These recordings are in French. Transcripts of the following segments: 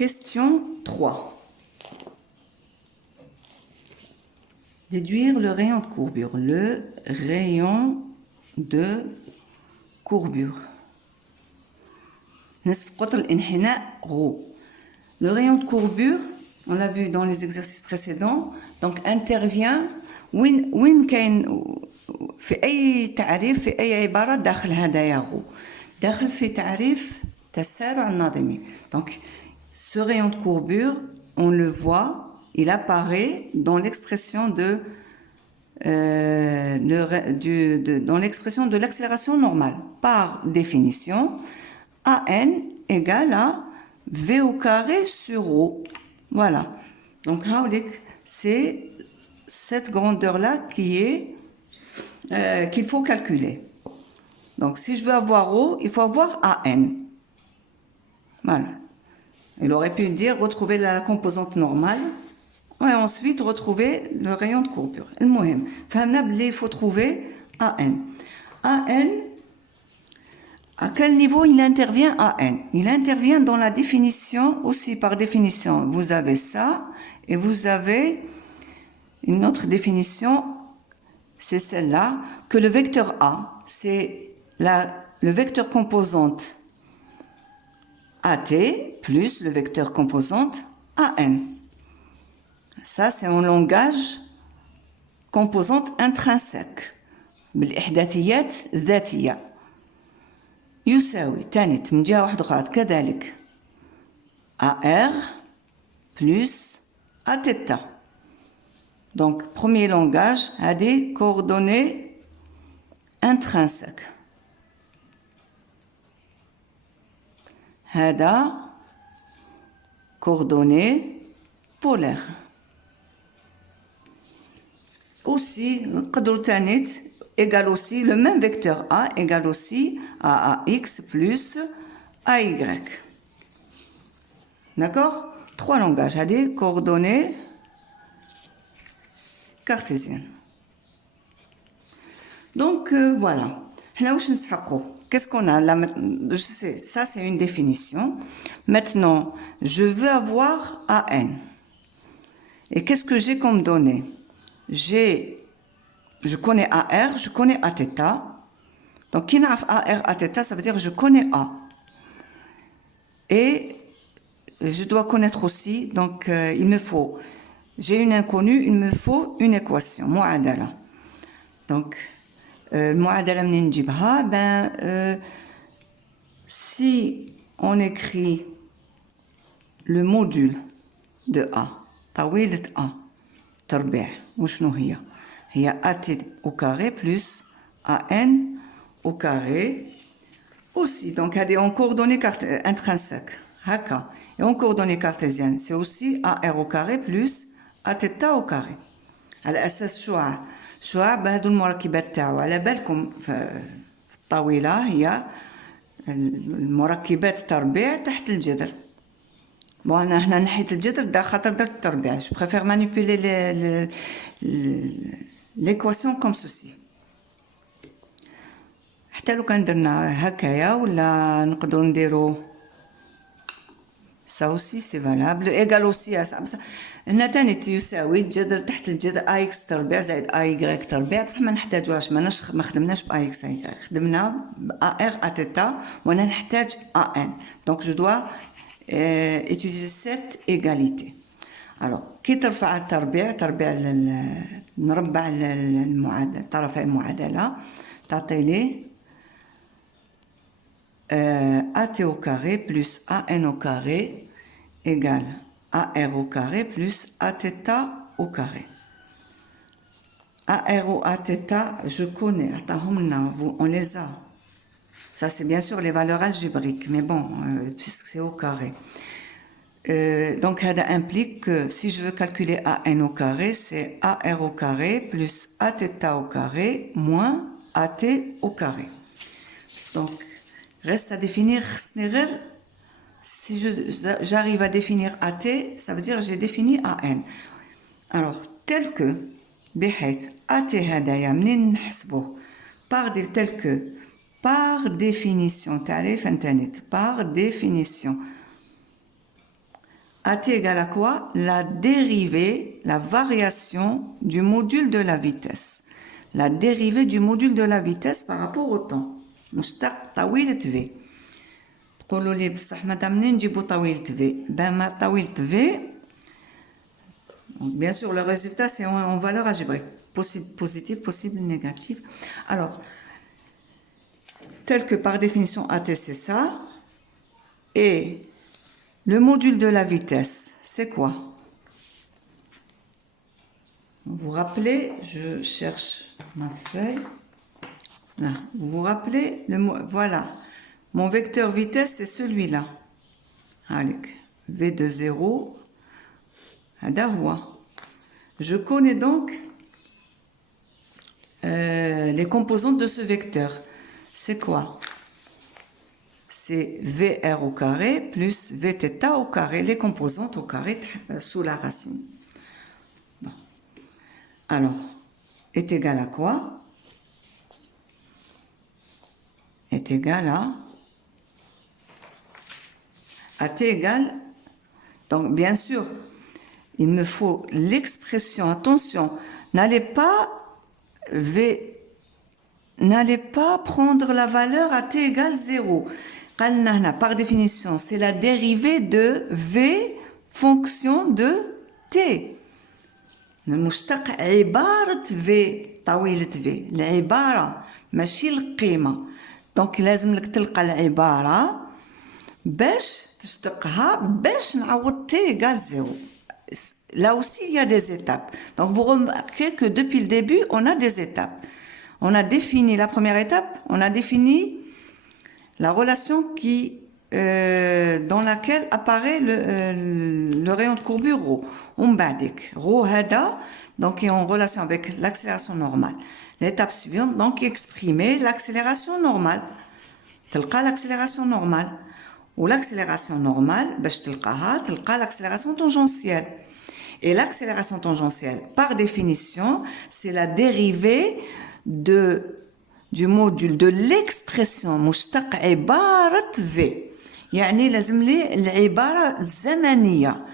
Question 3. Déduire le rayon de courbure. Le rayon de courbure. نصف قطر الانحناء غو. Le rayon de courbure, on l'a vu dans les exercices précédents, donc intervient وين كاين في أي تعريف في أي عبارة داخل هدايا غو. داخل في تعريف تسارع الناظمي. Donc ce rayon de courbure, on le voit, il apparaît dans l'expression dans l'expression de l'accélération normale. Par définition, AN égale à V au carré sur O. Voilà. Donc, c'est cette grandeur-là qu'il faut calculer. Donc, si je veux avoir O, il faut avoir AN. Voilà. Il aurait pu dire retrouver la composante normale et ensuite retrouver le rayon de courbure. Il faut trouver AN. AN, à quel niveau il intervient AN? Il intervient dans la définition aussi, par définition. Vous avez ça et vous avez une autre définition, c'est celle-là, que le vecteur A, c'est le vecteur composante AT plus le vecteur composante AN. Ça, c'est en langage composante intrinsèque. بالإحداثيات ذاتية. يساوي تانت من جهة واحدة أخرى كذلك AR plus Aθ. Donc, premier langage a des coordonnées intrinsèques. هذا coordonnées polaires. Aussi, égale aussi le même vecteur A égale aussi à AX plus AY. D'accord? Trois langages à des coordonnées cartésiennes. Donc, voilà. Qu'est-ce qu'on a là? Je sais, ça c'est une définition. Maintenant, je veux avoir AN. Et qu'est-ce que j'ai comme données? Je connais AR, je connais Aθ. Donc, qui n'a AR, Aθ, ça veut dire je connais A. Et je dois connaître aussi, donc il me faut, j'ai une inconnue, il me faut une équation, معادلة. Donc, المعادلة منين نجيبها؟ Si on écrit le module de A, طويلة A, تربيع, وشنو هي؟ هي AT au carré plus AN au carré aussi. Donc, en coordonnées intrinsèques. Et en coordonnées cartésiennes, c'est aussi AR au carré plus Aθ au carré. على أساس شعاع بهذو المركبات تاعو. على بالكم في الطاولة هي المركبات تربيع تحت الجذر. Bon, أنا هنا نحيت الجذر خاطر درت التربيع. Je préfère manipuler l'équation comme ceci. حتى لو كان درنا هكايا ولا نقدروا نديرو ça aussi c'est valable égal aussi à ça. هنا تاني يساوي الجذر تحت الجذر ax تربيع زائد ay تربيع بصح ما نحتاجوهاش ما خدمناش ب ax خدمنا ب ar Aθ وانا نحتاج an. Donc je dois utiliser cette égalité. Alors كي ترفع التربيع نربع المعادلة طرفي المعادلة تعطي لي AT au carré plus AN au carré égale AR au carré plus Aθ au carré. AR ou Aθ, je connais. On les a. Ça, c'est bien sûr les valeurs algébriques, mais bon, puisque c'est au carré. Donc, ça implique que si je veux calculer AN au carré, c'est AR au carré plus Aθ au carré moins AT au carré. Donc, reste à définir, si j'arrive à définir AT, ça veut dire que j'ai défini AN. Alors, tel que, بحيث AT هدايا منين نحسبه tel que, par définition, تعريف انتانيت, par définition, AT égale à quoi? La dérivée, la variation du module de la vitesse. La dérivée du module de la vitesse par rapport au temps. مشتق طويلة V. تقولوا لي بصح مادام منين نجيبوا طويلة V؟ Ben ma طويلة V, bien sûr le résultat c'est en valeur algébrique. Possible positive, possible négative. Alors, tel que par définition AT c'est ça. Et le module de la vitesse, c'est quoi? Vous vous rappelez, je cherche ma feuille. Là, vous vous rappelez, voilà, mon vecteur vitesse, c'est celui-là. Allez, V de 0, je connais donc les composantes de ce vecteur. C'est quoi? C'est VR au carré plus Vθ au carré, les composantes au carré sous la racine. Bon. Alors, est égal à quoi? Est égal à t égale, donc bien sûr, il me faut l'expression, attention, n'allez pas prendre la valeur à t égale 0. Par définition, c'est la dérivée de V fonction de t. المشتق عبارة V طويلة V. العبارة ماشي القيمة. دونك لازم لك تلقى العبارة باش تشتقها باش نعوض t égale 0. Là aussi, il y a des étapes. Donc, vous remarquez que depuis le début, on a des étapes. On a défini la première étape, on a défini la relation dans laquelle apparaît le rayon de courbure ρ. Rho hada, donc est en relation avec l'accélération normale. L'étape suivante, donc exprimer l'accélération normale. تلقى l'accélération normale. Ou l'accélération normale, باش تلقاها l'accélération tangentielle. Et l'accélération tangentielle, par définition, c'est la dérivée du module de l'expression مشتق عبارة V. يعني لازم لي العبارة زمنية.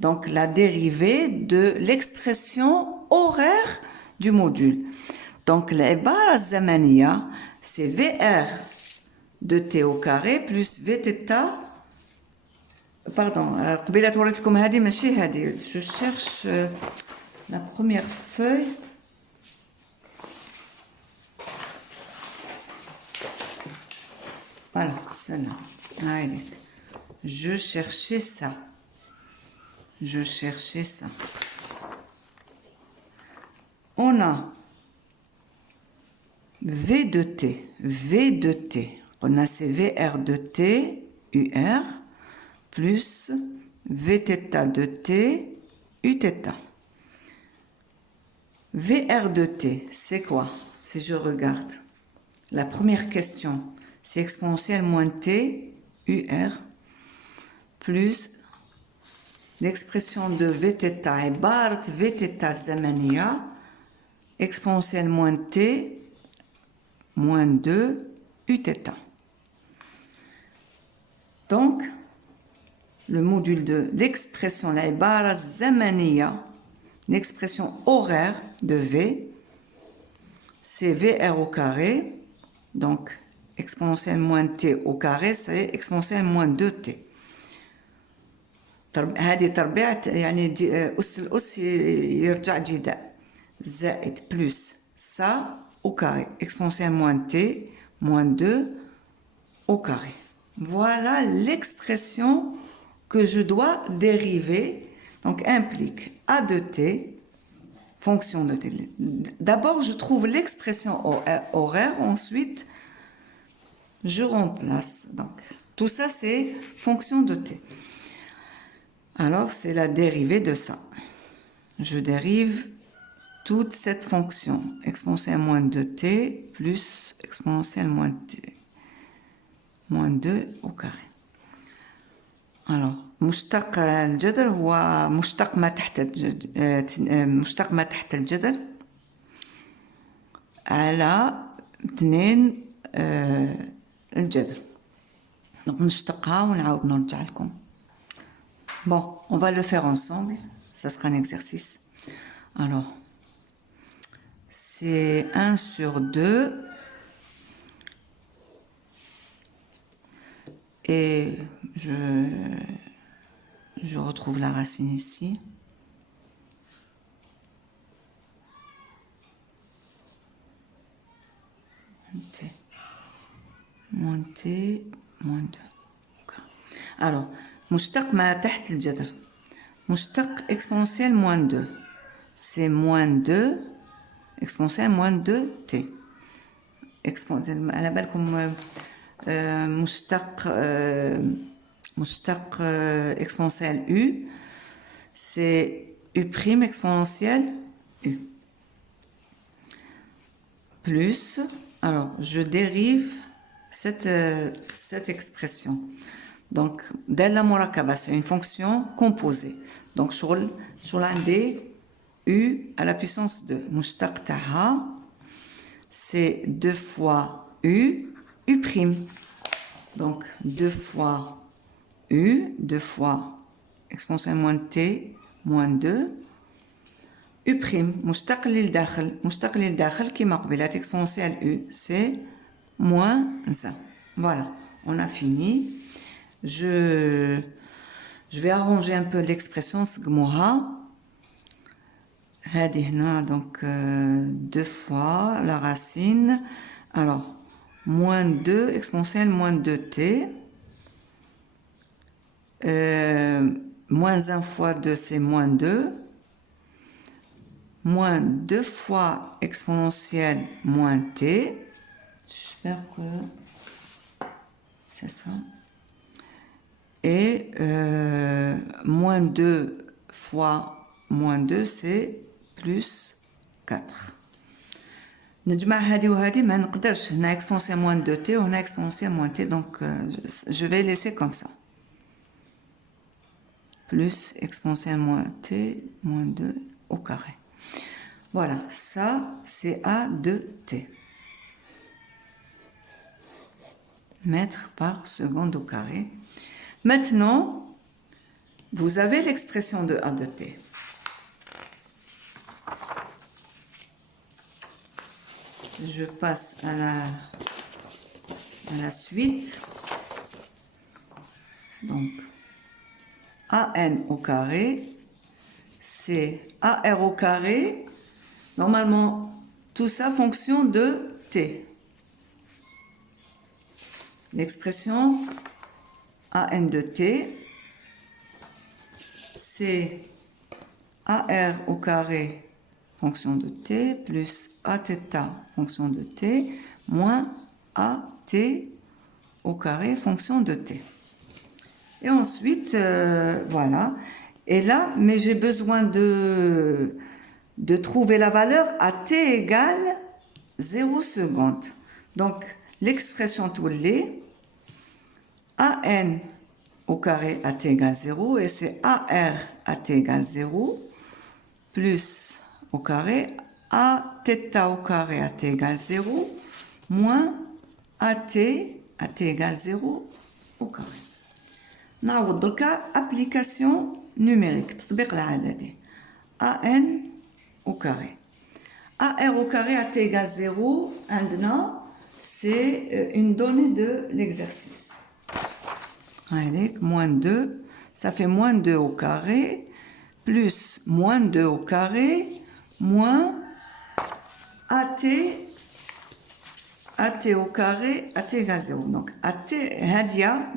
Donc la dérivée de l'expression horaire du module. Donc العبارة الزمنية, c'est VR de t au carré plus Vθ. Pardon, قبيلة وريتكم هذه ماشي هذه. Je cherche la première feuille. Voilà, celle-là. Allez. Je cherchais ça. On a V de t. On a c'est VR de t, UR, plus Vθ de t, Uθ. VR de t, c'est quoi? Si je regarde, la première question, c'est exponentielle moins t, UR, plus l'expression de Vθ, عبارة Vθ الزمنية, exponentielle moins t, moins 2, Uθ. Donc, le module de l'expression, l'عبارة الزمنية, l'expression horaire de V, c'est VR au carré, donc exponentielle moins t au carré, c'est exponentielle moins 2t. هذه تربيع يعني أس الأس يرجع جداء زائد plus ça au carré, exponentielle moins t moins 2 au carré. Voilà l'expression que je dois dériver, donc implique A de t, fonction de t. D'abord, je trouve l'expression horaire, ensuite, je remplace. Donc, tout ça, c'est fonction de t. Alors, c'est la dérivée de ça. Je dérive toute cette fonction, exponentielle moins 2t plus exponentielle moins t, moins 2 au carré. Alors, مشتق الجذر هو مشتق ما تحت الجذر على 2 الجذر. نشتقها ونعاود نرجع لكم. Bon, on va le faire ensemble. Ça sera un exercice. Alors, c'est 1 sur 2. Et je retrouve la racine ici. T. Moins T, moins 2. Alors, مشتق ما تحت الجذر. مشتق exponentiel moins 2. C'est moins 2, exponentiel moins 2t. على بالكم مشتق exponentiel u, c'est u' exponentiel u. Plus, alors je dérive cette expression. Donc, della murakaba, c'est une fonction composée. Donc, شغل عندي u à la puissance 2. مشتق تاعها, c'est 2 fois u, u'. Donc, 2 fois u, 2 fois exponentielle moins t, moins 2, u'. مشتق للداخل كيما قبيلات exponentielle u, c'est moins 1. Voilà, on a fini. Je vais arranger un peu l'expression سقموها. هذه هنا donc 2 fois la racine. Alors moins 2 exponentielle moins 2t. Moins 1 fois 2 c'est moins 2. Moins 2 fois exponentielle moins t. J'espère que c'est ça. Et moins 2 fois moins 2, c'est plus 4. نجمع هذه وهذه ما نقدرش. هنا exponentielle moins 2t وهنا exponentielle moins t. Donc, je vais laisser comme ça. Plus exponentielle moins t moins 2 au carré. Voilà, ça, c'est A de t. Mètres par seconde au carré. Maintenant, vous avez l'expression de A de t. Je passe à la suite. Donc, AN au carré, c'est AR au carré. Normalement, tout ça fonction de t. L'expression AN de t, c'est AR au carré fonction de t plus Aθ fonction de t moins AT au carré fonction de t. Et ensuite, voilà. Et là, mais j'ai besoin de trouver la valeur à t égale 0 seconde. Donc, l'expression toulée, AN au carré à t égale 0, et c'est AR à t égale 0, plus au carré Aθ au carré à t égale 0, moins AT à t égale 0 au carré. نعوض دركا application numérique تطبيق العددي AN au carré. AR au carré à t égale 0 عندنا c'est une donnée de l'exercice. Allez, moins 2, ça fait moins 2 au carré, plus moins 2 au carré, moins AT au carré, AT égale 0. Donc, AT, Hadia,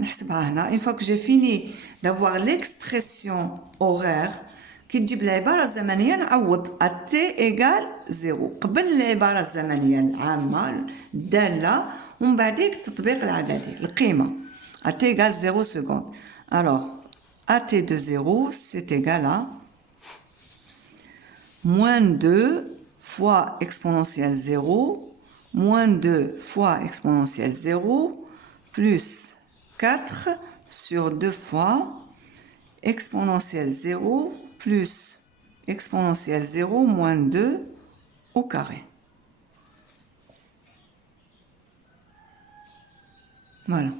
une fois que j'ai fini d'avoir l'expression horaire, qui dit l'عبارة الزمنية نعوض AT égale 0. قبل العبارة الزمنية العامة الدالة ومن بعديك تطبيق العددي القيمة. AT égale 0 seconde. Alors, AT de 0, c'est égal à moins 2 fois exponentielle 0, moins 2 fois exponentielle 0, plus 4 sur 2 fois exponentielle 0, plus exponentielle 0, moins 2 au carré. Voilà.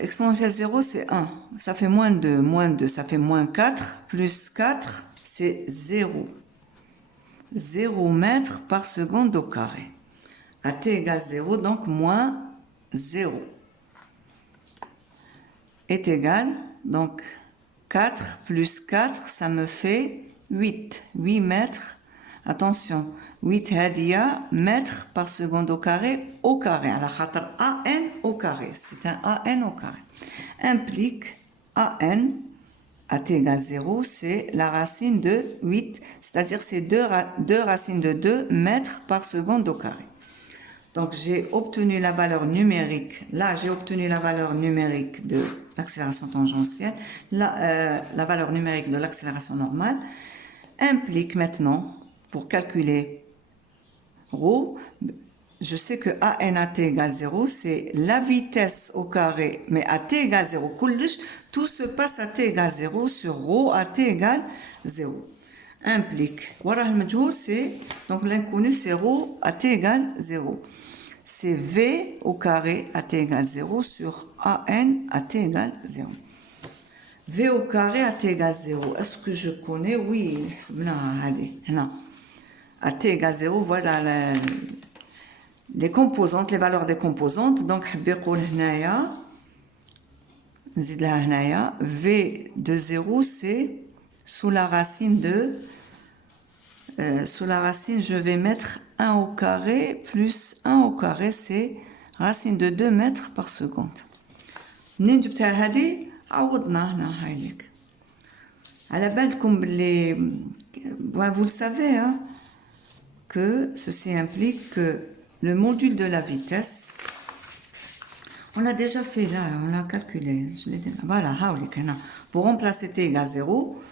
exponentielle 0, c'est 1. Ça fait moins 2. Moins 2, ça fait moins 4. Plus 4, c'est 0. 0 mètres par seconde au carré. À t égale 0, donc moins 0. Est égal, donc 4 plus 4, ça me fait 8. 8 mètres. Attention, 8 hadia mètres par seconde au carré. Alors, AN au carré. C'est un AN au carré. Implique AN, à t égale 0, c'est la racine de 8, c'est-à-dire c'est 2 racines de 2 mètres par seconde au carré. Donc, j'ai obtenu la valeur numérique. Là, j'ai obtenu la valeur numérique de l'accélération tangentielle, la valeur numérique de l'accélération normale. Implique maintenant, pour calculer ρ, je sais que AN à t égale 0, c'est la vitesse au carré, mais à t égale 0. Tout se passe à t égale 0 sur ρ à t égale 0. Implique. C'est, donc l'inconnu, c'est ρ à t égale 0. C'est V au carré à t égale 0 sur AN à t égale 0. V au carré à t égale 0. Est-ce que je connais? Oui. Non. À t égale 0, voilà les composantes, les valeurs des composantes. Donc, V de 0, c'est sous la racine de... sous la racine, je vais mettre 1 au carré plus 1 au carré, c'est racine de 2 mètres par seconde. منين جبتها هذه عوضنا هنا هاي لك. على بالكم باللي vous le savez hein, que ceci implique que le module de la vitesse, on l'a déjà fait là, on l'a calculé. Je l'ai dit. Voilà, pour remplacer t égale 0.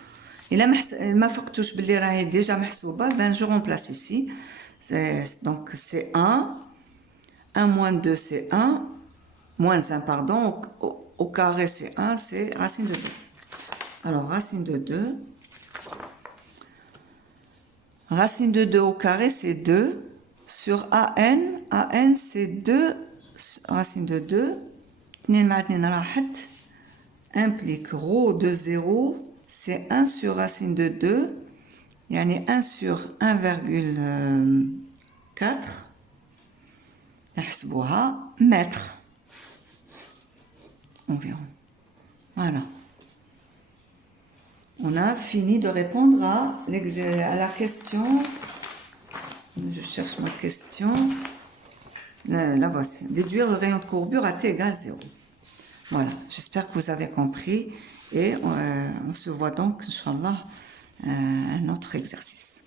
إلا ما فقتوش باللي راهي déjà محسوبة, ben je remplace ici. Donc c'est 1. 1 moins 2 c'est 1. Moins 1, pardon. Au carré c'est 1, c'est racine de 2. Alors racine de 2. Racine de 2 au carré c'est 2. Sur AN, AN c'est 2. Racine de 2. 2 مع 2 راحت. Implique ρ de 0. C'est 1 sur racine de 2. Il y a 1 sur 1,4. نحسبوها mètre environ. Voilà. On a fini de répondre à la question. Je cherche ma question. La voici. Déduire le rayon de courbure à t égale 0. Voilà. J'espère que vous avez compris. Et on se voit donc, Inch'Allah, un autre exercice.